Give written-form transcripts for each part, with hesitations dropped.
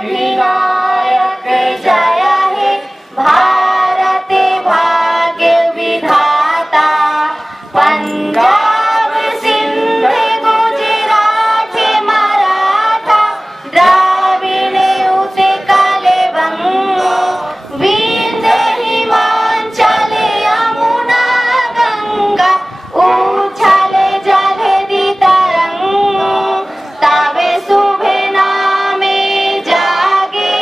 अधिनायक जय हे भारत भाग्य विधाता। पंजाब सिंध गुजरात मराठा द्राविड़ उत्कल बंग विंध्य हिमाचल यमुना गंगा उछल जलधि तरंग। तब शुभ नामे जागे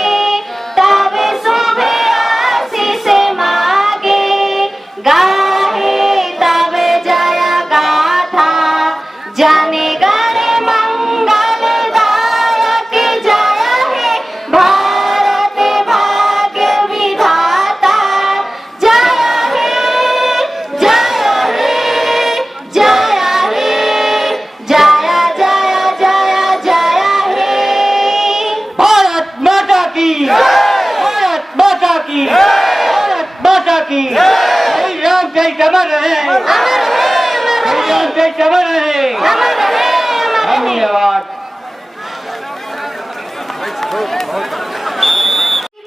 तब शुभ आशीष मागे। गाहे तब जय गाथा जन गण मंगल दायक जय हे भारत भाग्य विधाता। जय हे जय हे जय हे जय जय जय जय हे। भारत माता की भारत माता की भारत माता की श्री राम जय समर रहे अमर है श्री राम जय समर रहे। अमर है धन्यवाद।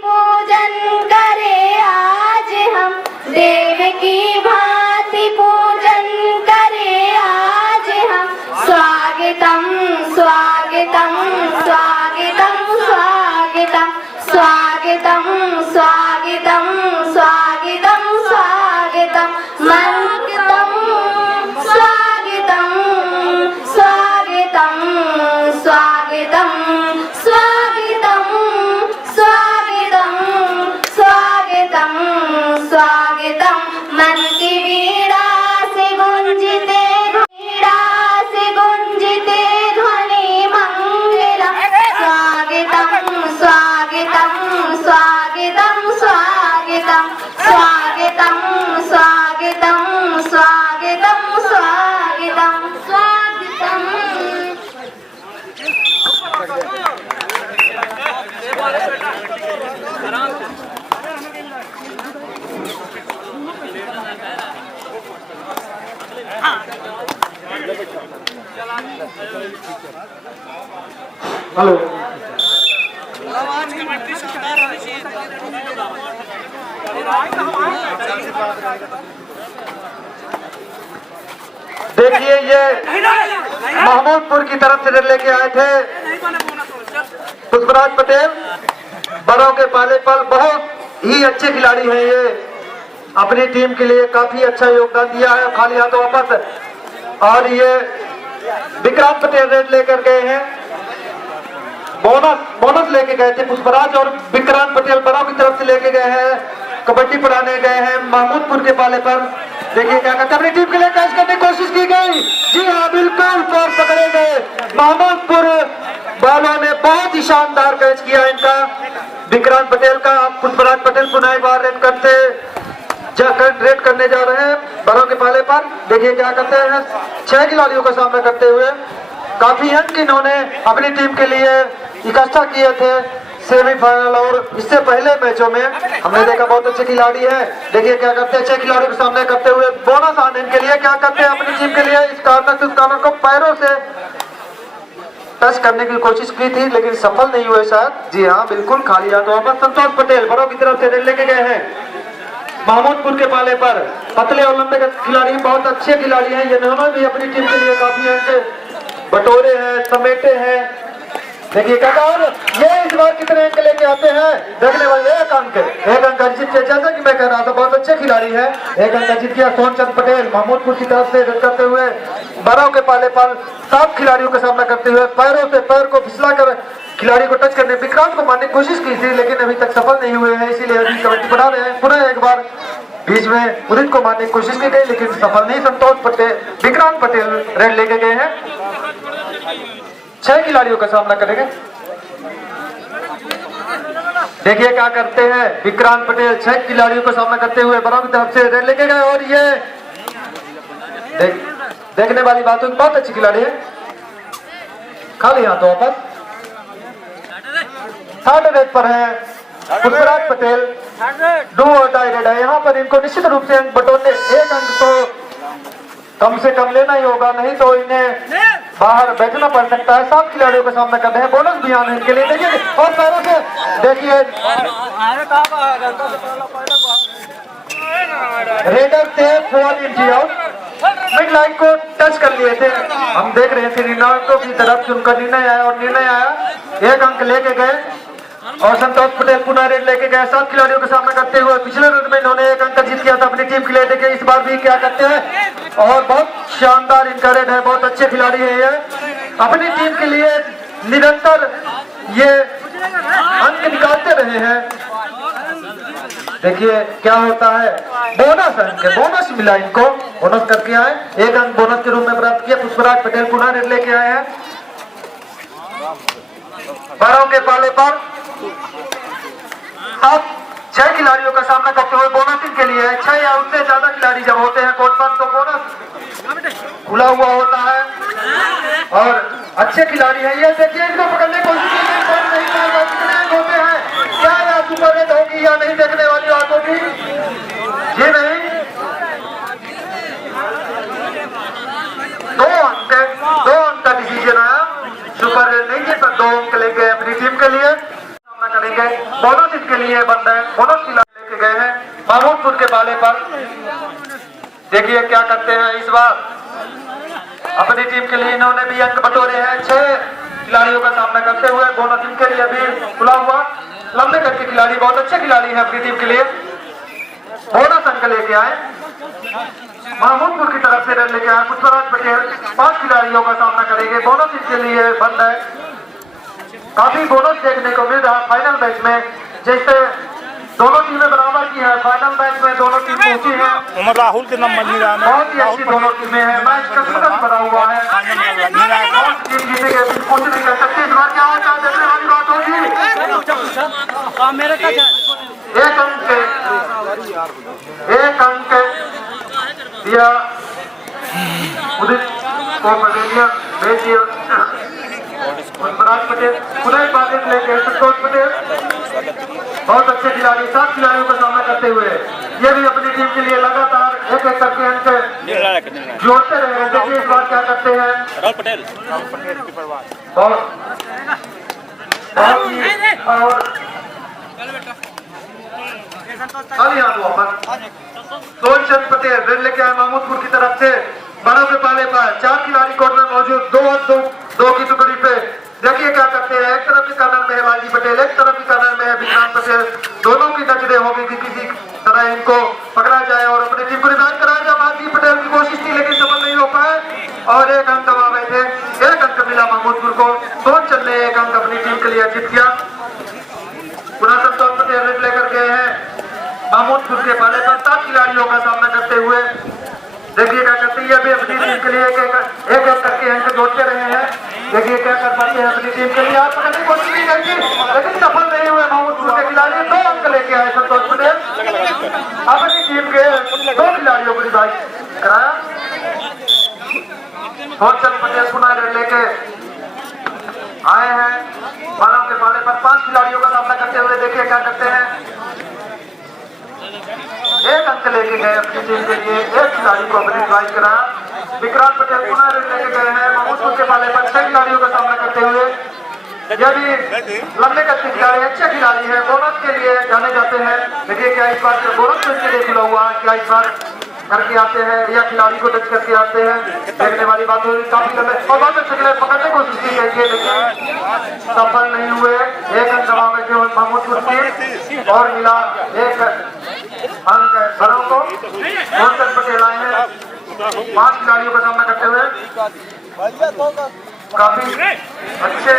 पूजन करे आज हम देव की भांति पूजन करे आज हम। स्वागतम स्वागतम स्वागतम स्वागतम स्वागतम स्वागतम स्वागतम स्वागतम मंगतम स्वागतम स्वागतम स्वागतम स्वागतम स्वागतम स्वागतम स्वागतम। मन की वीणा से गुंजते ध्वनि मंगलम। स्वागतम स्वागतम स्वागतम स्वागतम स्वागतम स्वागतम स्वागतम स्वागतम स्वागतम। हेलो देखिए ये महमूदपुर की तरफ से लेके आए थे पुष्पराज पटेल। बड़ों के पाले पर बहुत ही अच्छे खिलाड़ी हैं ये। अपनी टीम के लिए काफी अच्छा योगदान दिया है। खाली हाथों वापस और ये विक्रांत पटेल रेड लेकर गए हैं। बोनस लेके गए थे पुष्पराज और विक्रांत पटेल बड़ों की तरफ से लेके गए हैं। कबड्डी पढ़ाने गए हैं महमूदपुर के पाले पर। देखिए क्या कहते हैं, अपनी टीम के लिए कैच करने की कोशिश की गई। जी हाँ बिल्कुल पर पकड़े गए। महमूदपुर वालों ने बहुत ही शानदार कैच किया इनका विक्रांत पटेल का। पुष्पराज पटेल पुनः एक बार रेड करने जा रहे हैं बड़ों के पाले पर। देखिए क्या करते हैं, 6 खिलाड़ियों का सामना करते हुए। काफी अंक इन्होंने अपनी टीम के लिए इकट्ठा किए थे सेमीफाइनल और इससे पहले मैचों में। हमने देखा बहुत अच्छे खिलाड़ी हैं। देखिए क्या करते हैं, 6 खिलाड़ियों के सामने करते हुए बोनस आने इनके लिए क्या करते हैं अपनी टीम के लिए। इस कॉर्नर से उस कॉर्नर को पैरों से टच करने की कोशिश की थी लेकिन सफल नहीं हुए शायद। जी हाँ बिल्कुल खाली हाथों वापस। संतोष पटेल बड़ों की तरफ से लेके गए हैं महमूदपुर के पाले पर। पतले और लंबे खिलाड़ी बहुत अच्छे खिलाड़ी हैं। इन्होंने भी अपनी टीम के लिए काफी अंक बटोरे हैं, समेटे हैं। देखिए क्या और ये इस बार कितने अंक लेके आते हैं देखने वाले। एक अंक जीत किया। जैसा कि मैं कह रहा था बहुत अच्छे खिलाड़ी हैं। एक अंक जीत किया सोनचंद पटेल महमूदपुर की तरफ से करते हुए बड़ों के पाले पर 7 खिलाड़ियों का सामना करते हुए पैरों से पैर को फिसला कर खिलाड़ी को टच करने विक्रांत को मारने की कोशिश की थी लेकिन अभी तक सफल नहीं हुए हैं। इसीलिए अभी कबड्डी बढ़ा रहे हैं। पुनः एक बार बीच में उदित को मारने की कोशिश की गई लेकिन सफल नहीं। संतोष पटेल विक्रांत पटेल रेड लेके गए हैं। 6 खिलाड़ियों का सामना करेंगे। देखिए क्या करते हैं विक्रांत पटेल 6 खिलाड़ियों का सामना करते हुए बड़ों की तरफ से रेड लेके गए। और ये देखने वाली बात है बहुत अच्छी खिलाड़ी है। खाली हाथों वापस। 3rd रेड पर है पुष्पराज पटेल। डू और डाई रेड है। यहाँ पर इनको निश्चित रूप से अंक बटोरने, एक अंक तो कम से कम लेना ही होगा नहीं तो इन्हें बाहर बैठना पड़ सकता है। 7 खिलाड़ियों का सामना कर रहे हैं, बोनस भी आने के लिए देखिए और पैरों से देखिए रेडर थे 4 इंच आउट, मिड लाइन को टच कर लिए थे। हम देख रहे थे निर्णायकों की तरफ से उनका निर्णय आया और निर्णय आया 1 अंक लेके गए और संतोष पटेल पुनः रेड लेके गए। 7 खिलाड़ियों का सामना करते हुए पिछले राउंड में इन्होंने 1 अंक जीत किया था अपनी टीम के लिए। देखिए इस बार भी क्या करते हैं और बहुत शानदार इनका रेड है, बहुत अच्छे खिलाड़ी है ये, अपनी टीम के लिए निरंतर ये अंक निकालते रहे हैं। देखिए क्या होता है, बोनस अंक, बोनस मिला इनको, बोनस करके आए, 1 अंक बोनस के रूप में प्राप्त किया। पुष्पराज पटेल पुनः रेड लेके आए हैं। 12 के पाले पर अब 6 खिलाड़ियों का सामना करते हुए बोनस इनके लिए है। 6 या उससे ज्यादा खिलाड़ी जब होते हैं कोर्ट पर तो बोनस खुला हुआ होता है और अच्छे खिलाड़ी है ये। देखिए इनको पकड़ने की कोशिश की गई, पर नहीं कर पाए। कितने अंक होते हैं, क्या या सुपर रेड होगी या नहीं, देखने वाली बात होगी। ये नहीं 2 अंक का डिसीजन आया, सुपर रेड नहीं जीत पर 2 अंक लेके अपनी टीम के लिए सामना करेंगे। बोनस इसके लिए बंद है, बोनस खिलाड़ी लेके गए हैं महमूदपुर के पाले पर। देखिए क्या करते हैं इस बार, अपनी टीम के लिए इन्होंने भी अंक बटोरे हैं। 6 खिलाड़ियों का सामना करते हुए बोनस इनके लिए भी खुला हुआ। लंबे कद के खिलाड़ी, बहुत अच्छे खिलाड़ी हैं अपनी टीम के लिए, बोनस अंक लेके आए। महमूदपुर की तरफ से रेड लेके आए पुष्पराज पटेल। 5 खिलाड़ियों का सामना करेंगे, बोनस इसके लिए बंद है। काफी बोनस देखने को मिल रहा है फाइनल मैच में, जैसे दोनों टीमें बराबर की है। फाइनल मैच में दोनों टीम पहुंची है, उमर राहुल के नंबर नहीं रहा, बहुत ही अच्छी दोनों टीमें हैं। मैच का सुंदर बना हुआ है, टीम जीतेगी कुछ नहीं कर सकती। इस बार क्या होता है देखने वाली बात होगी। 1 अंक दिया उदित को पटेलिया भेज दिया पुष्पराज पटेल, पुनः बाधित लेके संतोष पटेल। बहुत अच्छे खिलाड़ी, 7 खिलाड़ियों का सामना करते हुए ये भी अपनी टीम के लिए लगातार एक करके अंक जोड़ते रहे। देखिए इस बार क्या करते हैं राहुल पटेल बहुत ही और सोनचंद पटेल रेड लेके आए महमूदपुर की तरफ से। बड़ों के पाले पर 4 खिलाड़ी कोर्ट में मौजूद, 2 की टुकड़ी पे। देखिए क्या करते हैं, एक तरफ की कर्नल में है लालजी पटेल, एक तरफ की कर्नल में है विक्रांत पटेल। दोनों की नजरें होगी कि किसी तरह इनको पकड़ा जाए और अपनी टीम को रिजाइन कराया जाए। लालजी पटेल की कोशिश की लेकिन सफल नहीं हो पाए और 1 अंक गंवा बैठे। 1 अंक मिला महमूदपुर को। सोनचंद ने 1 अंक अपनी टीम के लिए जीत किया। पुनः संतोष पटेल रेड लेकर गए हैं महमूदपुर के पाले पर। 7 खिलाड़ियों का सामना करते हुए देखिए क्या करते हैं, अभी अपनी टीम के लिए एक करके अंक जोड़ते रहे हैं। देखिए क्या कर पाते हैं अपनी टीम के लिए। आप पकड़ने की कोशिश नहीं करती लेकिन सफल नहीं हुए महमूदपुर के खिलाड़ी। 2 अंक लेके आए संतोष पटेल, अपनी टीम के 2 खिलाड़ियों को रिवाइव कराया। सोनचंद पटेल पुनः रेड लेके आए हैं 12 के पाले पर। 5 खिलाड़ियों का सामना करते हुए देखिए क्या करते हैं, 1 अंक लेके गए अपनी टीम के लिए। 1 खिलाड़ी को अपने रिवाइव कराया। विक्रांत पटेल पुनः रेड लेके गए हैं महमूदपुर के पाले पर। 6 खिलाड़ियों का सामना करते हुए यह भी लंबे कद के खिलाड़ी, अच्छे खिलाड़ी है, बोनस के लिए जाने जाते हैं। देखिए क्या इस बार बोनस के लिए खुला हुआ है, क्या इस बार करके आते हैं या खिलाड़ी को टच करके आते हैं, देखने वाली बात होगी। काफी लंबे और बहुत अच्छे खिलाड़ी पकड़ने की कोशिश की गई है लेकिन सफल नहीं हुए। 1 अंक गंवा बैठे महमूदपुर टीम और मिला 1 अंक घरों को। सोनचंद पटेल आए हैं 5 खिलाड़ियों का सामना करते हुए, काफी अच्छे।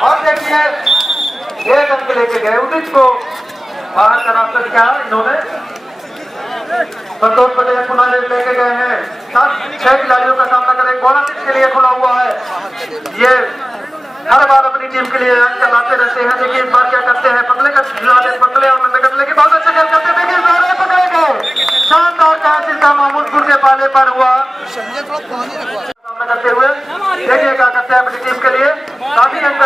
और देखिए 1 अंक लेके गए उदित को बाहर का रास्ता दिखाया इन्होंने। संतोष पटेल पुनः लेके गए हैं। 6 खिलाड़ियों का सामना करें, बोनस के लिए खुला हुआ है। ये हर बार अपनी टीम के लिए अंक लाते रहते हैं। देखिए इस बार क्या करते हैं, पतले का खिलाड़ी पतले और लंबे कतले की बहुत अच्छा खेल करते हैं। देखिए इस बार पकड़े गए, शानदार कैच इसका महमूदपुर के पाले पर हुआ। सामना करते हुए देखिए क्या करते हैं अपनी टीम के लिए। काफी अंक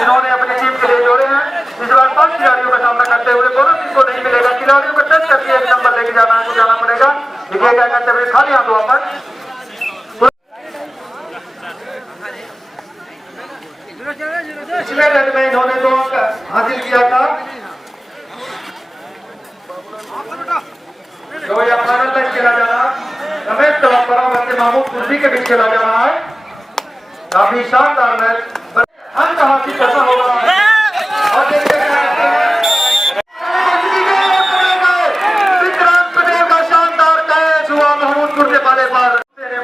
इन्होंने अपनी टीम के लिए जोड़े हैं। इस बार 5 खिलाड़ियों का सामना करते हुए बोनस इनको नहीं मिलेगा। खिलाड़ियों को टच करके 1 नंबर लेके जाना पड़ेगा। देखिए क्या करते हुए खाली हाथों वापस में इन्होंने 2 अंक हासिल किया था। तो यह फाइनल मैच खेला जा रहा रमेश तलपरा वैसे महमूद कुर्सी के बीच खेला जा रहा है। काफी शानदार मैच अंक हासिल करना होगा। और देखिए विक्रांत पटेल का शानदार कैच हुआ महमूद कुर्सी वाले पर।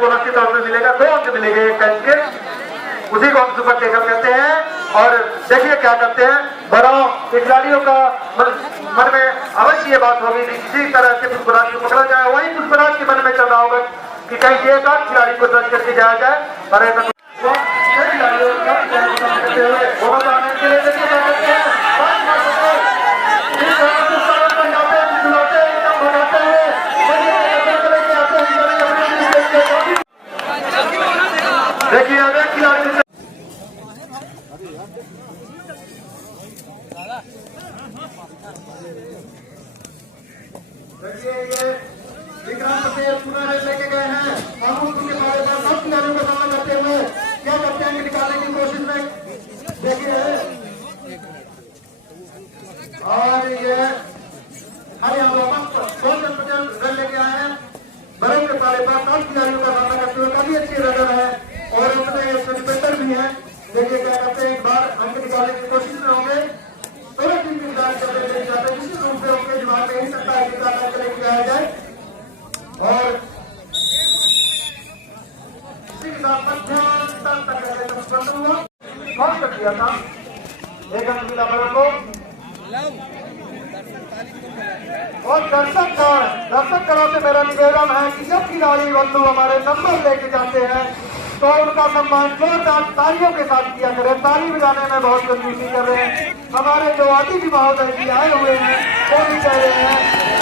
बोनस के तौर पर मिलेगा 2 अंक मिलेंगे कैच के, उसी को हम सुपर टेकअप कहते हैं। और देखिए क्या करते हैं, बड़ों खिलाड़ियों का मन में अवश्य ये बात होगी कि किसी तरह से पुष्पराज को पकड़ा जाए। वही पुष्पराज के मन में चल रहा होगा कि कहीं एक आध खिलाड़ी को दर्ज करके जाया जाए। पर देखिए अनेक खिलाड़ी विक्रांत पटेल पूरा रेस लेके गए हैं। महमूद के बारे में सब खिलाड़ियों का सामना करते हुए क्या करते हैं निकालने की कोशिश में। देखिए और ये पटेल रन लेके आए हैं। बड़े के पाले पर सब खिलाड़ियों का सामना करते हुए काफी अच्छी रनर है और उसमें डिफेंडर भी है। देखिए क्या करते हैं, एक बार अंक निकालने की कोशिश में होंगे। दोनों टीम की निकाल करते जाते हैं, निश्चित रूप से उनके दिमाग में ही सकता है कि क्या लेके जाया जाए। और इसी के साथ मध्यांतर तक हुआ कौन कर दिया था, एक अंक मिला बड़ों को। और दर्शकों से मेरा निवेदन है कि जब खिलाड़ी बंधु हमारे नंबर लेके जाते हैं तो उनका सम्मान जोरदार तालियों के साथ किया करें। ताली बजाने में बहुत कंजूसी कर रहे हैं। हमारे जो अतिथि महोदय जी आए हुए हैं वो भी कह रहे हैं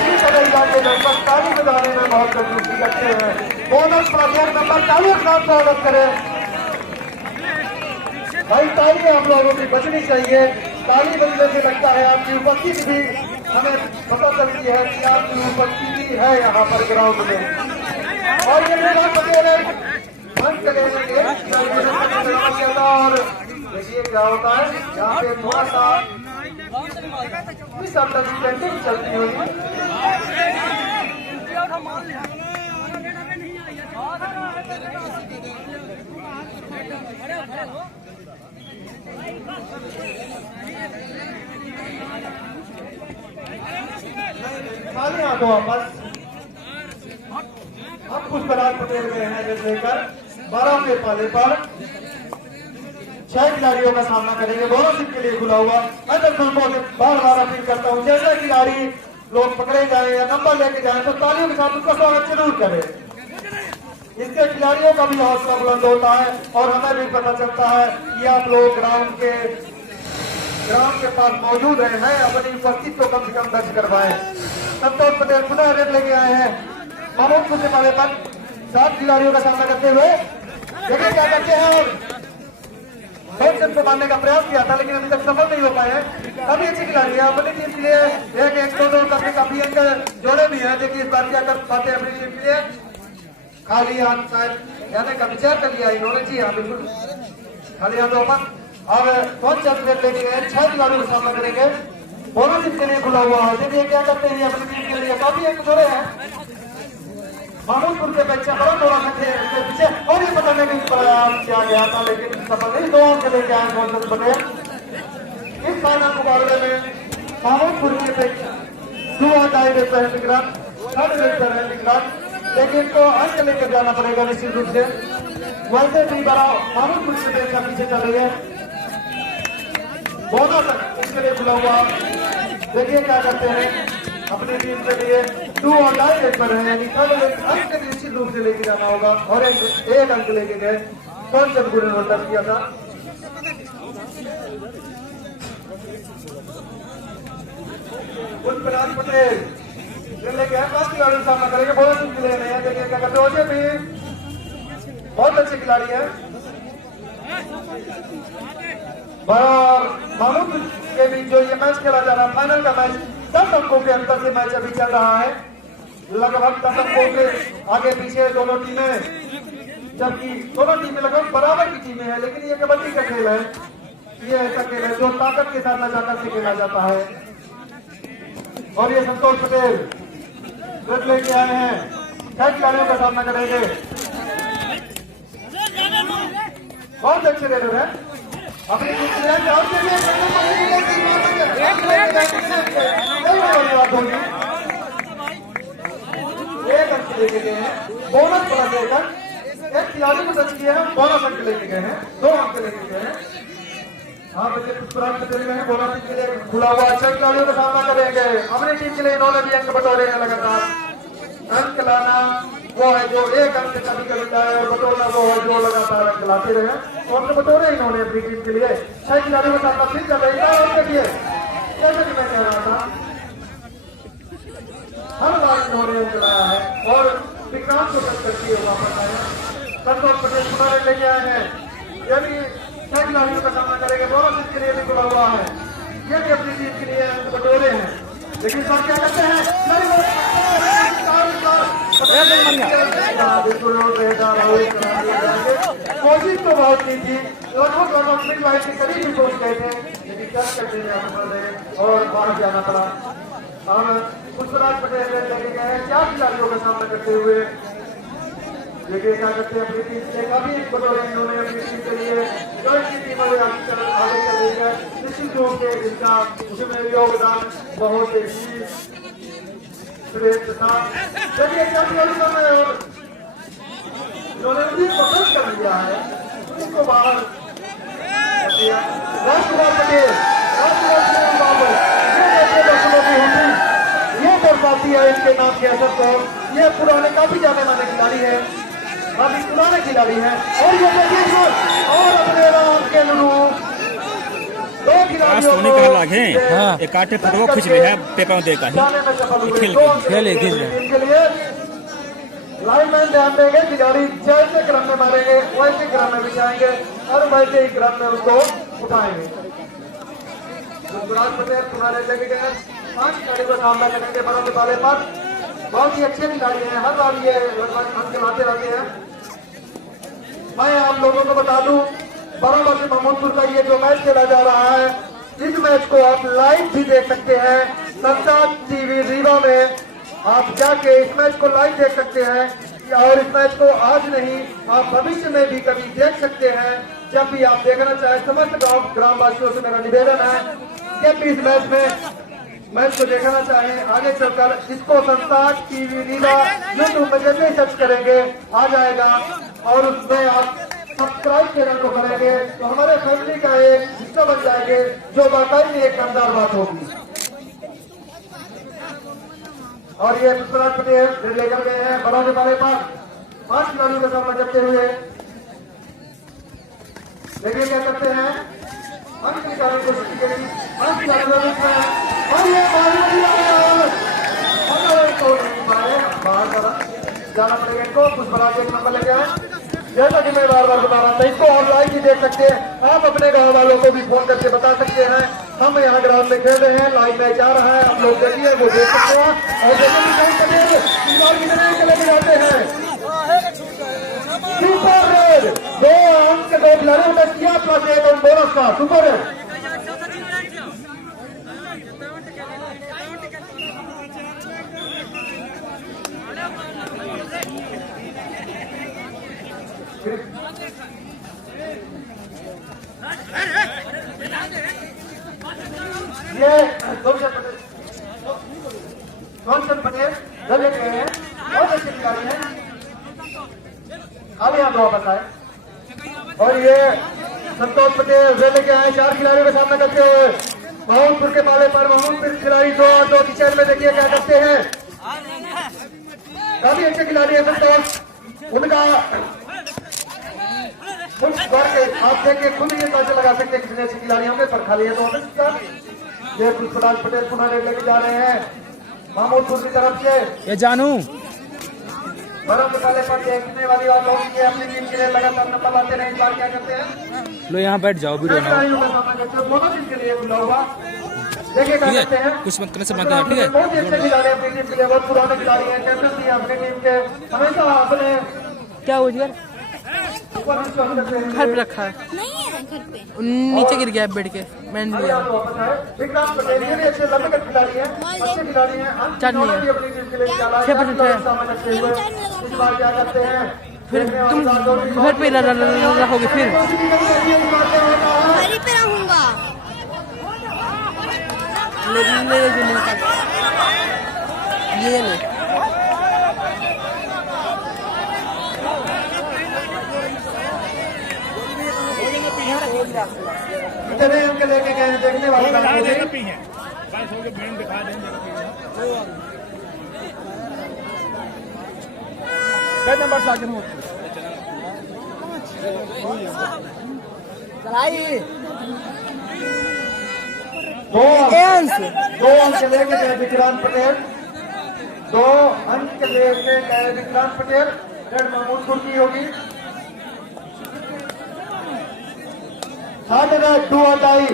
इस तरह जाके दर्शक ताली बजाने में बहुत कंजूसी करते हैं। बोनस प्रोजेक्ट नंबर तालियों के साथ स्वागत करें। भाई ताली हम लोगों की बचनी चाहिए। ताली बजने से लगता है आपकी उपस्थिति भी हमें पता चलती है कि आपकी उपस्थिति है यहाँ पर ग्राउंड में। और ये मेरा पटेल मंच लेंगे और देखिए क्या होता है यहाँ पे थोड़ा सा मिसअंडरस्टैंडिंग चलती हुई। खाली हाथों वापस हम पुष्पराज पटेल गए हैं लेकर 12 के पाले पर 6 खिलाड़ियों का सामना करेंगे। दोनों सीट के लिए खुला हुआ। मैं दर्शकों से बार अपील करता हूँ जैसे खिलाड़ी लोग पकड़े जाए या नंबर लेके जाए तो तालियों के साथ उसका स्वागत जरूर करें। इससे खिलाड़ियों का भी हौसला बुलंद होता है और हमें भी पता चलता है कि आप लोग ग्राउंड के पास मौजूद हैं। अपनी उपस्थिति को कम से कम दर्ज करवाएं। संतोष पटेल पुनः रेड लेके आए हैं। महमूद कुर्सी वाले पर 7 खिलाड़ियों का सामना करते हुए देखिए क्या करते हैं। और को मारने का प्रयास किया था लेकिन अभी तक सफल नहीं हो पाए हैं। काफी अच्छी खिलाड़ी है अपनी टीम के लिए। एक 2 करके काफी अंक जोड़े भी हैं। देखिए इस बार क्या कर पाते हैं अपनी टीम के लिए। खाली हाथ शायद यानी का विचार कर लिया इन्होंने। जी हाँ बिल्कुल खाली हाथ ओपन। अब कौन चल लेके गए 6 खिलाड़ियों का सामना करेंगे। दोनों टीम के लिए खुला हुआ है। देखिए क्या करते हैं अपनी टीम के लिए काफी अंक जोड़े हैं। महमूदपुर के बच्चा बड़ा थोड़ा सा पीछे और ये पकड़ने का प्रयास किया गया था लेकिन सफल नहीं। 2 अंक लेके आए संतोष पटेल। इस फाइनल मुकाबले में महमूदपुर के बच्चा 2 टाई देते हैं विक्रांत, 3rd देते हैं विक्रांत, लेकिन तो अंक लेकर जाना पड़ेगा निश्चित रूप से। वैसे भी बड़ा महमूदपुर के बच्चा पीछे चल रही है। दोनों तक इसके लिए खुला हुआ। देखिए क्या करते हैं अपनी टीम के लिए 2 और टाई पर है यानी अंक निश्चित रूप से लेके जाना होगा। और एक अंक लेके गए कौन सा गुरु ने टच किया था। पुष्पराज पटेल लेके आए 5 खिलाड़ियों का सामना करेंगे। बहुत अच्छे खिलाड़ी हैं। देखिए क्या करते हो भी बहुत अच्छे खिलाड़ी हैं। महमूद के बीच जो ये मैच खेला जा रहा है फाइनल का मैच 10 अंकों के अंतर से मैच अभी चल रहा है। लगभग 10 अंकों के आगे पीछे दोनों टीमें, जबकि दोनों टीमें लगभग बराबर की टीमें हैं। लेकिन ये कबड्डी का खेल है ये ऐसा खेल है जो ताकत के साथ नजाकत से खेला जाता है। और ये संतोष पटेल जो लेके आए हैं 6 खिलाड़ियों का सामना करेंगे। बहुत अच्छे रेडर है अपनी एक अंक लेके गए हैं, बोनस बना देकर एक खिलाड़ी को टच किया है, बोनस अंक लेके गए हैं, 2 अंक लेके गए हैं। हाँ बच्चे पुष्पराज पटेल में बोनस के लिए खुला हुआ 6 खिलाड़ियों का सामना करेंगे। अपनी टीम के लिए इन्होंने भी अंक बटोरे हैं लगातार। अंक लाना वो है जो एक अंक कभी करता है और बटोरना वो है जो लगातार अंक लाते रहे। और तो बटोरे इन्होंने अपनी टीम के लिए 6 खिलाड़ियों का सामना फिर कर रही है। जैसे कि मैं कह रहा था हर बार इन्होंने अंक लाया है और विक्रांत को टच करके वापस आए हैं। संतोष पटेल पुनः लेके आए हैं। ये भी 6 खिलाड़ियों का सामना करेंगे। बोनस इसके लिए भी खुला हुआ है। ये भी अपनी टीम के लिए अंक बटोरे हैं। लेकिन सर क्या करते हैं कोशिश तो बहुत की थी, लगभग मिड वाइड के करीब भी पहुंच गए थे, लेकिन क्या करते हैं और बाहर जाना पड़ा। हम पुष्पराज पटेल लगे गए हैं 4 खिलाड़ियों का सामना करते हुए। देखिए क्या करते हैं अपनी टीम से काफी बटोरे इन्होंने अपनी टीम के लिए जो इनकी टीम आगे चल रही है। निश्चित रूप से इसका उसमें योगदान बहुत ही श्रेष्ठ था। चलिए क्या इन्होंने भी पसंद कर लिया है उनको बाहर राष्ट्रवाद पटेल बाबर ये दर्शाती है इनके नाम के असर को। ये पुराने काफी जाने माने खिलाड़ी है, काफी पुराने खिलाड़ी हैं। और ये देखिए और अपने नाम के अनुरूप 2 खिलाड़ियों को काटे फोटो खींच रहे हैं पेपर में देखा है के लिए लाइनमैन ध्यान देंगे। खिलाड़ी जैसे क्रम में मारेंगे वैसे क्रम में बिछाएंगे और वैसे ही क्रम में उसको उठाएंगे। पुष्पराज पटेल तुम्हारे लेके गए 5 खिलाड़ी का सामना करेंगे बड़ों के बाले पर। बहुत ही अच्छे खिलाड़ी हैं, हर बार ये अंक लाते रहते हैं। मैं आप लोगों को बता दूं बराबर से महमूदपुर का ये जो मैच खेला जा रहा है, इस मैच को आप लाइव भी देख सकते हैं। संसार टीवी रीवा में आप जाके इस मैच को लाइव देख सकते हैं और इस मैच को आज नहीं आप भविष्य में भी कभी देख सकते हैं। जब भी आप देखना चाहें समस्त गांव ग्रामवासियों से मेरा निवेदन है कि भी इस मैच को देखना चाहें आगे चलकर इसको संसार टीवी रीवा यूट्यूब में जैसे ही सर्च करेंगे आ जाएगा और उसमें आप सब्सक्राइब चैनल को करेंगे तो हमारे फैमिली का एक हिस्सा बन जाएंगे जो वाकई में एक शानदार बात होगी। और ये पुष्पराज पटेल लेकर गए हैं बड़ों के बारे पर 5 खिलाड़ियों के सामना करते हुए। देखिए क्या करते हैं अंक निकालने की कोशिश करेंगे 5 खिलाड़ियों और ये बाहर जाना पड़ेगा इनको। पुष्पराज एक नंबर लेके आए। जैसा कि मैं बार बार बता रहा था इसको ऑनलाइन भी देख सकते हैं। आप अपने गांव वालों को भी फोन करके बता सकते हैं हम यहाँ ग्राउंड में खेल रहे हैं, लाइव मैच आ रहा है, आप लोग देखिए वो देख सकते हैं। और चले जाते हैं सुपर रेड 2 अंक 2 खिलाड़ियों ने किया प्लस 1 और बोनस का सुपर रेड। ये रोशन पटेल जो लेके गए हैं बहुत अच्छे खिलाड़ी हैं। अब यहाँ वापस आए और ये संतोष पटेल जो लेके आए 4 खिलाड़ियों का सामना करते हुए महमूदपुर के माले पर। महमूदपुर खिलाड़ी 2 की चैन में देखिए क्या करते हैं। काफी अच्छे खिलाड़ी है संतोष। उनका आप देखिए खुद ये अंदाजा लगा सकते हैं कितने अच्छे खिलाड़ी होंगे पर खाली है 2 ये पुष्पराज पटेल पुनः लेके जा रहे हैं महमूदपुर की तरफ से। ये जानू बड़ों मुकाबले पर देखने वाली बात होगी कि अपनी टीम के लिए लगातार नंबर लाते रहे। इस बार क्या करते हैं लो यहाँ बैठ जाओ वीडियो दोनों टीम के लिए खुला हुआ। देखिए क्या करते हैं कुछ मत करने से मत है, ठीक है। बहुत अच्छे खिलाड़ी अपनी टीम के लिए, बहुत पुराने खिलाड़ी हैं, कैप्टन थी अपनी टीम के, हमेशा अपने क्या हो गया ऊपर घर पे रखा है। नीचे गिर गया बेड के। मैंने लिया विक्रांत पटेल ये भी अच्छे लंबे कद खिलाड़ी हैं, अच्छे खिलाड़ी हैं। चार नहीं है। भी अपनी टीम के लिए निकाला है। 6% है। इस बार क्या करते हैं फिर तुम घर पे रहोगे फिर। घरी पे रहूंगा। ये ले कितने अंक लेके गए हैं देखने वाले बात होगी। दो अंक लेके गए विक्रांत पटेल, 2 अंक लेके गए विक्रांत पटेल। रेड महमूदपुर की होगी। 60 रेड 2 अटाई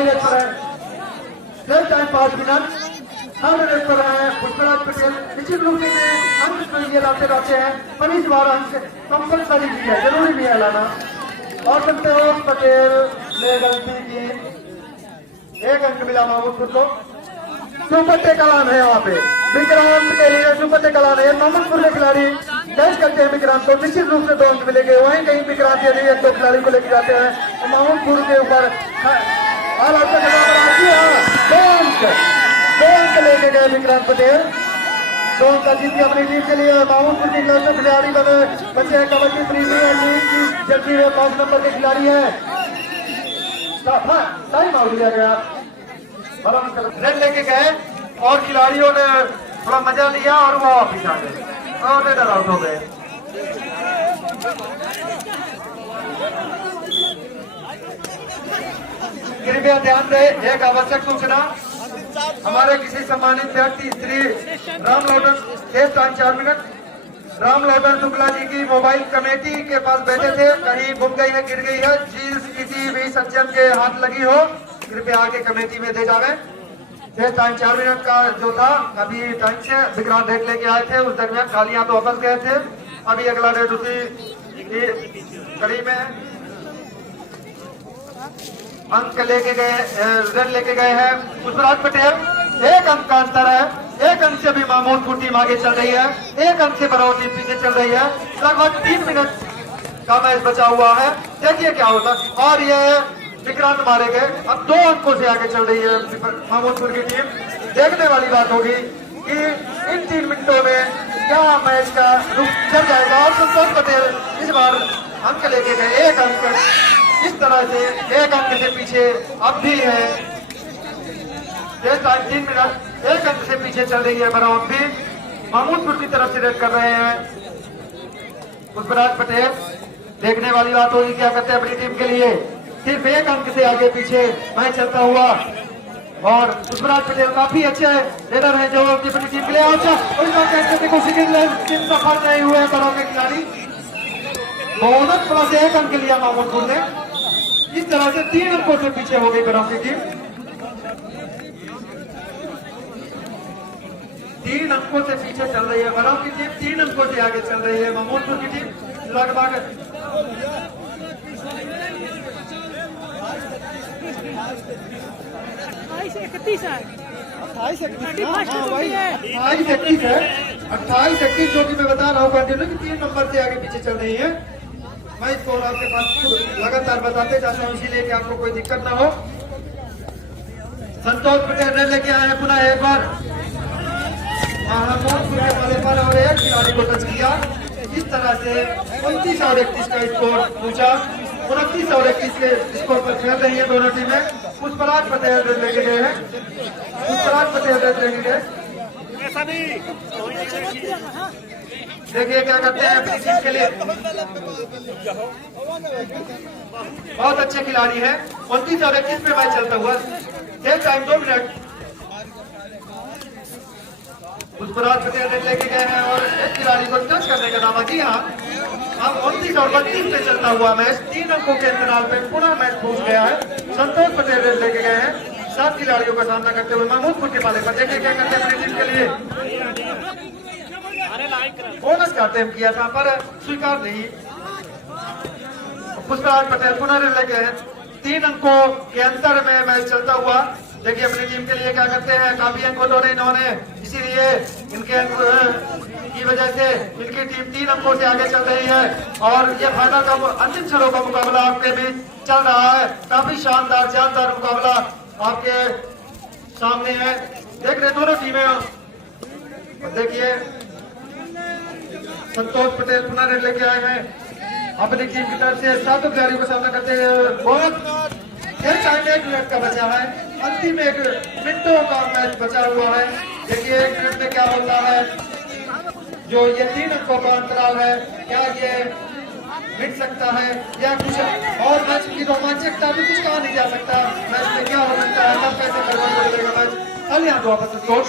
रेड पर है। रेड टाइम 5 मिनट 60 रेड पर है। पुष्पराज पटेल निश्चित रूप से अंक तो ये लाते रहते हैं, पर इस बार अंक कंपलसरी भी है, जरूरी भी है लाना। और संतोष पटेल ने गलती की, 1 अंक मिला महमूदपुर को। सुपट्टे कलान है यहाँ पे विक्रांत के लिए, सुपट्टे कलान है। महमूदपुर के खिलाड़ी कैच करते हैं विक्रांत को, निश्चित रूप से 2 अंक मिलेंगे। वहीं कहीं विक्रांत यदि 1-2 खिलाड़ी को लेकर जाते हैं तो महमूदपुर के ऊपर 2 अंक लेके गए विक्रांत पटेल। 2 अंक जीत के अपनी टीम के लिए। महमूदपुर के खिलाड़ी बचे हैं कबड्डी प्रीमियर लीग की जर्सी में 5 नंबर के खिलाड़ी है। टाइम आउट दिया गया, रेड लेके गए और खिलाड़ियों ने थोड़ा मजा लिया और वो वापिस आ गए और रेड आउट हो गए। कृपया ध्यान दें, एक आवश्यक सूचना। हमारे किसी सम्मानित व्यक्ति श्री राम लोटन, शेष टाइम 4 मिनट। राम लोटन शुक्ला जी की मोबाइल कमेटी के पास बैठे थे, कहीं गुम गई है, गिर गई है, चीज किसी भी सज्जन के हाथ लगी हो कृपया आके कमेटी में दे जावे। शेष टाइम 4 मिनट का जो था, अभी टाइम से विक्रांत रेड लेके आए थे, उस दरमियान खालियां तो वापस गए थे। अभी अगला रेड उसी कड़ी में है। अंक लेके गए, रेड लेके गए हैं पुष्पराज पटेल। 1 अंक का अंतर है, 1 अंक से भी महमूदपुर टीम आगे चल रही है, 1 अंक से बरौर टीम पीछे चल रही है। लगभग 3 मिनट का मैच बचा हुआ है, देखिए क्या होता। और ये विक्रांत मारे गए, अब 2 अंकों से आगे चल रही है महमूदपुर की टीम। देखने वाली बात होगी कि इन 3 मिनटों में क्या मैच का रुख चल जाएगा। और संतोष पटेल इस बार अंक लेके गए, 1 अंक। इस तरह से 1 अंक से पीछे अब भी है। 3 मिनट 1 अंक से पीछे चल रही है बराबर भी। महमूदपुर की तरफ से रेड कर रहे हैं पुष्पराज पटेल। देखने वाली बात होगी क्या करते हैं अपनी टीम के लिए। सिर्फ 1 अंक से आगे पीछे मैच चलता हुआ, और पुष्पराज पटेल काफी अच्छे रेडर है जो अपनी टीम के लिए सफल नहीं हुए बड़ों के खिलाड़ी। बहुत प्लस 1 अंक लिया महमूदपुर ने। इस तरह से 3 अंकों से पीछे हो गई बड़ों की टीम। 3 अंकों से पीछे चल रही है बड़ों की टीम, 3 अंकों से आगे चल रही है महमूदपुर की टीम। लगभग 28-31 जो कि मैं बता रहा हूँ कंटिन्यू कि 3 नंबर से आगे पीछे चल रही है। मैं इसको आपके पास लगातार बताते जाता हूँ, इसीलिए कि आपको कोई दिक्कत ना हो। संतोष पटेल रेड लेके आए हैं पुनः एक बार महमूदपुर के वाले पर, और 1 खिलाड़ी को टच किया। इस तरह से 29 और 31 का स्कोर पूछा। 29 और 21 के स्कोर पर खेल रही है दोनों टीमें। पुष्पराज पटेल रेड लेके गए हैं, पुष्पराज पटेल रेड लेके गए। देखिए क्या करते हैं अपनी टीम के लिए। बहुत अच्छे खिलाड़ी हैं। 29 और 21 पे मैच चलता हुआ। खेल टाइम 2 मिनट। पुष्पराज पटेल रेड लेके गए हैं और एक खिलाड़ी को टच करने का नाम। जी हाँ, अब 29 और 32 पे चलता हुआ मैच 3 अंकों के अंतराल पे पुनः मैच पहुंच गया है। संतोष पटेल रेड लेके गए हैं 7 खिलाड़ियों का सामना करते हुए महमूदपुर के पाले पर। देखिए क्या करते हैं अपनी टीम के लिए। बोनस का अटेम्प्ट किया था पर स्वीकार नहीं। पुष्पराज पटेल पुनः लेके हैं 3 अंकों के अंतर में मैच चलता हुआ। देखिए अपनी टीम के लिए क्या करते हैं, काफी अंक बटोरे इन्होंने, इसीलिए इनके अंक की वजह से इनकी टीम 3 अंकों से आगे चल रही है। और ये फाइनल का अंतिम क्षणों का मुकाबला आपके बीच चल रहा है। काफी शानदार जानदार मुकाबला आपके सामने है, देख रहे दोनों टीमें। देखिए संतोष पटेल पुनः लेके आए हैं अपनी टीम की तरफ से 7 खिलाड़ियों का सामना करते हैं। बहुत टाइम 1 मिनट का बचा है, अंतिम 1 मिनटों का मैच बचा हुआ है। देखिए 1 मिनट में क्या होता है, जो ये 3 अंकों का अंतराल है, क्या ये मिट सकता है या कुछ और मैच की रोमांचकता भी कुछ कहा नहीं जा सकता। मैच में क्या हो सकता है, कब कैसे करना पड़ेगा मैच। कल यहाँ वापस स्कोर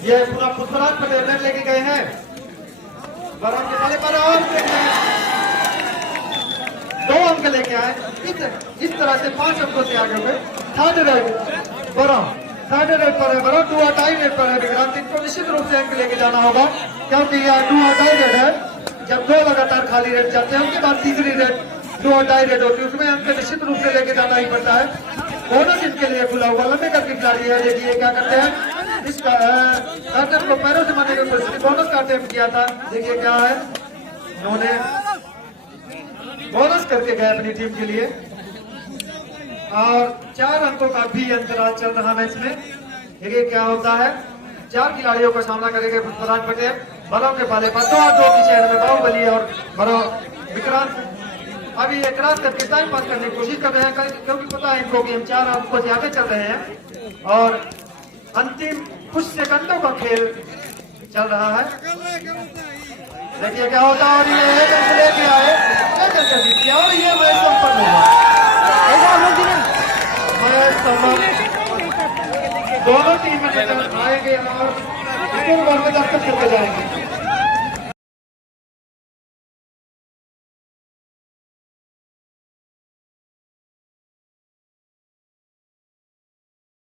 ये पूरा पुष्पराज पटेल मैच लेके गए हैं बराम के वाले पर और 2 अंक लेके आए। इस तरह से 5 अंकों से आगे हुए। थर्ड रेड पर है बड़ा 2 और टाई रेड पर है विक्रांत। इनको निश्चित रूप से अंक लेके जाना होगा, क्योंकि यह 2 और टाई रेड है। जब 2 लगातार खाली रेड जाते हैं उसके बाद तीसरी रेड 2 और टाई रेड होती है, उसमें अंक निश्चित रूप से लेके जाना ही पड़ता है। बोनस इनके लिए खुला हुआ लंबे करके खिलाड़ी है। देखिए क्या करते हैं, इसका को पैरों से मारने की कोशिश, बोनस का अटेम्प्ट किया था। देखिए क्या है, उन्होंने बोनस करके गए अपनी टीम के लिए। और 4 अंकों का भी अंतराल चल रहा मैच में। देखिए क्या होता है, 4 खिलाड़ियों का सामना करेंगे पुष्पराज पटेल बलों के पाले पर। 2 की चेहरे में बाहुबली और बड़ो विक्रांत अभी एक रात करके टाइम पास करने की कोशिश कर रहे हैं, क्योंकि पता है इनको कि हम 4 अंकों से आगे चल रहे हैं और अंतिम कुछ सेकंडों का खेल चल रहा है। देखिए क्या होता है, और ये 1 अंक लेके आए, 1 अंक जीत गया और ये मैच संपन्न हुआ। दोनों टीम में आएंगे और स्कोर बोर्ड में दस्तखत करके जाएंगे।